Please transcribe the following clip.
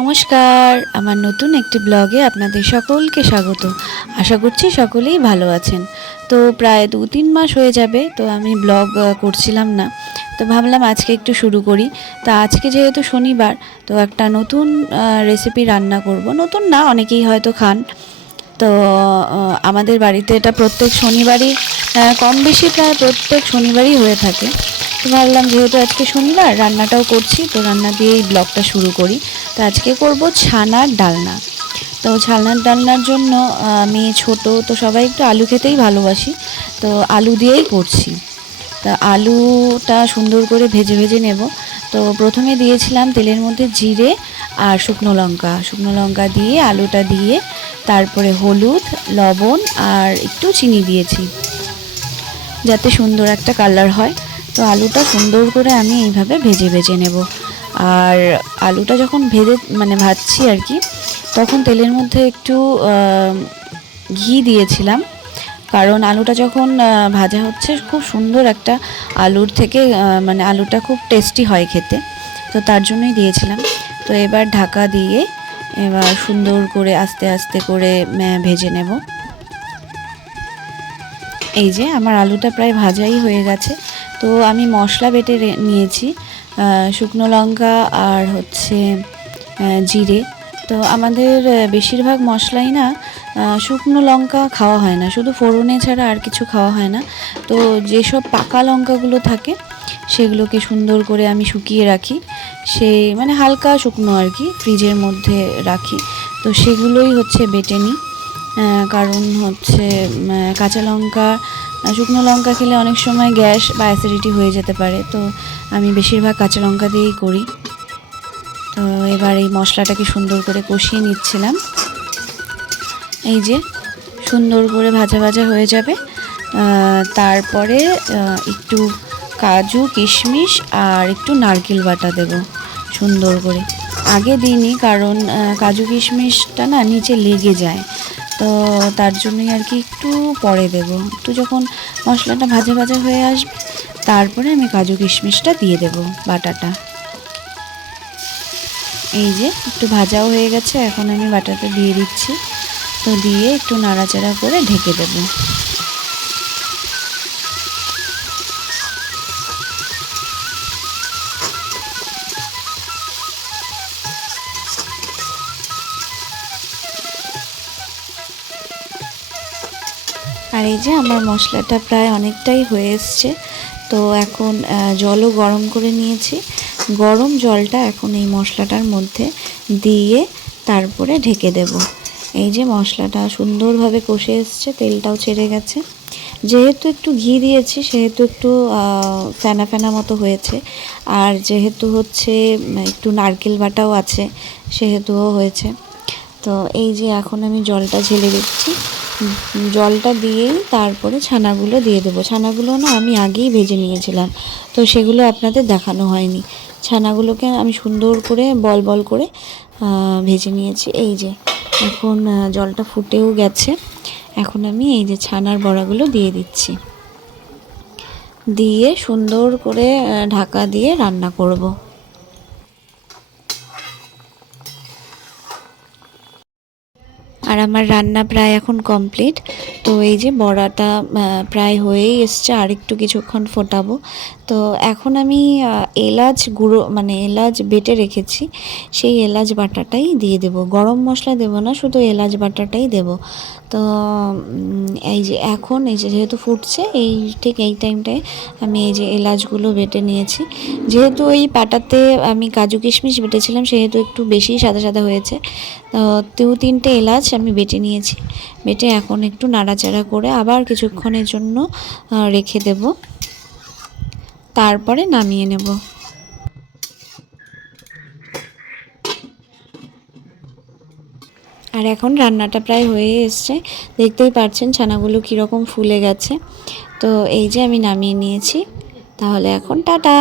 নমস্কার। আমার নতুন একটি ব্লগে আপনাদের সকলকে স্বাগত। আশা করছি সকলেই ভালো আছেন। তো প্রায় দু তিন মাস হয়ে যাবে, তো আমি ব্লগ করছিলাম না। তো ভাবলাম আজকে একটু শুরু করি। তা আজকে যেহেতু শনিবার, তো একটা নতুন রেসিপি রান্না করব। নতুন না, অনেকেই হয়তো খান। তো আমাদের বাড়িতে এটা প্রত্যেক শনিবারই কম বেশি প্রায় প্রত্যেক শনিবারই হয়ে থাকে। তো ভাবলাম যেহেতু আজকে শনিবার, রান্নাটাও করছি, তো রান্না দিয়েই ব্লগটা শুরু করি। তো আজকে করব ছানার ডালনা। তো ছানার ডালনার জন্য আমি ছোট, তো সবাই একটু আলু খেতেই ভালোবাসি। তো আলু দিয়েই করছি। তা আলুটা সুন্দর করে ভেজে ভেজে নেব। তো প্রথমে দিয়েছিলাম তেলের মধ্যে জিরে আর শুকনো লঙ্কা। শুকনো লঙ্কা দিয়ে আলুটা দিয়ে তারপরে হলুদ, লবণ আর একটু চিনি দিয়েছি। যাতে সুন্দর একটা কালার হয়। তো আলুটা সুন্দর করে আমি এইভাবে ভেজে ভেজে নেব। আর আলুটা যখন ভেজে মানে ভাজছি আর কি, তখন তেলের মধ্যে একটু ঘি দিয়েছিলাম। কারণ আলুটা যখন ভাজা হচ্ছে, খুব সুন্দর একটা আলুর থেকে মানে আলুটা খুব টেস্টি হয় খেতে। তো তার জন্যই দিয়েছিলাম। তো এবার ঢাকা দিয়ে এবার সুন্দর করে আস্তে আস্তে করে ভেজে নেব। এই যে আমার আলুটা প্রায় ভাজাই হয়ে গেছে। তো আমি মশলা বেটে নিয়েছি শুকনো লঙ্কা আর হচ্ছে জিরে। তো আমাদের বেশিরভাগ মশলাই না শুকনো লঙ্কা খাওয়া হয় না। শুধু ফোড়নে ছাড়া আর কিছু খাওয়া হয় না। তো যেসব পাকা লঙ্কাগুলো থাকে, সেগুলোকে সুন্দর করে আমি শুকিয়ে রাখি। সে মানে হালকা শুকনো আর কি, ফ্রিজের মধ্যে রাখি। তো সেগুলোই হচ্ছে বেটে নিই। কারণ হচ্ছে কাঁচা লঙ্কা শুকনো লঙ্কা খেলে অনেক সময় গ্যাস বা অ্যাসিডিটি হয়ে যেতে পারে, তো আমি বেশিরভাগ কাঁচা লঙ্কা দিয়েই করি। তো এবার এই মশলাটাকে সুন্দর করে কষিয়ে নিচ্ছিলাম। এই যে সুন্দর করে ভাজা ভাজা হয়ে যাবে। তারপরে একটু কাজু, কিশমিশ আর একটু নারকেল বাটা দেব সুন্দর করে। আগে দিইনি কারণ কাজু কিশমিশটা না নিচে লেগে যায়। তো তার জন্যই আর কি একটু পরে দেব। একটু যখন মশলাটা ভাজা ভাজা হয়ে আসবে, তারপরে আমি কাজু কিশমিশটা দিয়ে দেব বাটাটা। এই যে একটু ভাজাও হয়ে গেছে, এখন আমি বাটাটা দিয়ে দিচ্ছি। তো দিয়ে একটু নাড়াচাড়া করে ঢেকে দেব। আর এই যে আমার মশলাটা প্রায় অনেকটাই হয়ে এসছে, তো এখন জলও গরম করে নিয়েছি। গরম জলটা এখন এই মশলাটার মধ্যে দিয়ে তারপরে ঢেকে দেব। এই যে মশলাটা সুন্দরভাবে কষে এসছে, তেলটাও ছেড়ে গেছে। যেহেতু একটু ঘি দিয়েছি, সেহেতু একটু ফেনা ফেনা মতো হয়েছে। আর যেহেতু হচ্ছে একটু নারকেল বাটাও আছে, সেহেতুও হয়েছে। তো এই যে এখন আমি জলটা ঝেলে দিচ্ছি। জলটা দিয়েই তারপরে ছানাগুলো দিয়ে দেবো। ছানাগুলো না আমি আগেই ভেজে নিয়েছিলাম, তো সেগুলো আপনাদের দেখানো হয়নি। ছানাগুলোকে আমি সুন্দর করে বল বল করে ভেজে নিয়েছি। এই যে, এখন জলটা ফুটেও গেছে। এখন আমি এই যে ছানার বড়াগুলো দিয়ে দিচ্ছি। দিয়ে সুন্দর করে ঢাকা দিয়ে রান্না করব। আর আমার রান্না প্রায় এখন কমপ্লিট। তো এই যে বড়াটা প্রায় হয়েই এসছে আর একটু কিছুক্ষণ ফোটাবো। তো এখন আমি এলাচ গুঁড়ো মানে এলাচ বেটে রেখেছি। সেই এলাচ বাটাটাই দিয়ে দেব। গরম মশলা দেব না, শুধু এলাচ বাটাটাই দেব। তো এই যে এখন, এই যে যেহেতু ফুটছে, এই ঠিক এই টাইমটায় আমি এই যে এলাচগুলো বেটে নিয়েছি। যেহেতু ওই পাটাতে আমি কাজু কিশমিশ বেটেছিলাম, সেহেতু একটু বেশি সাদা সাদা হয়েছে। তো দু, তিনটে এলাচ আমি বেটে নিয়েছি। বেটে এখন একটু নাড়াচাড়া করে আবার কিছুক্ষণের জন্য রেখে দেব। তারপরে নামিয়ে নেব। আর এখন রান্নাটা প্রায় হয়ে এসছে। দেখতেই পাচ্ছেন ছানাগুলো কীরকম ফুলে গেছে। তো এই যে আমি নামিয়ে নিয়েছি। তাহলে এখন টাটা!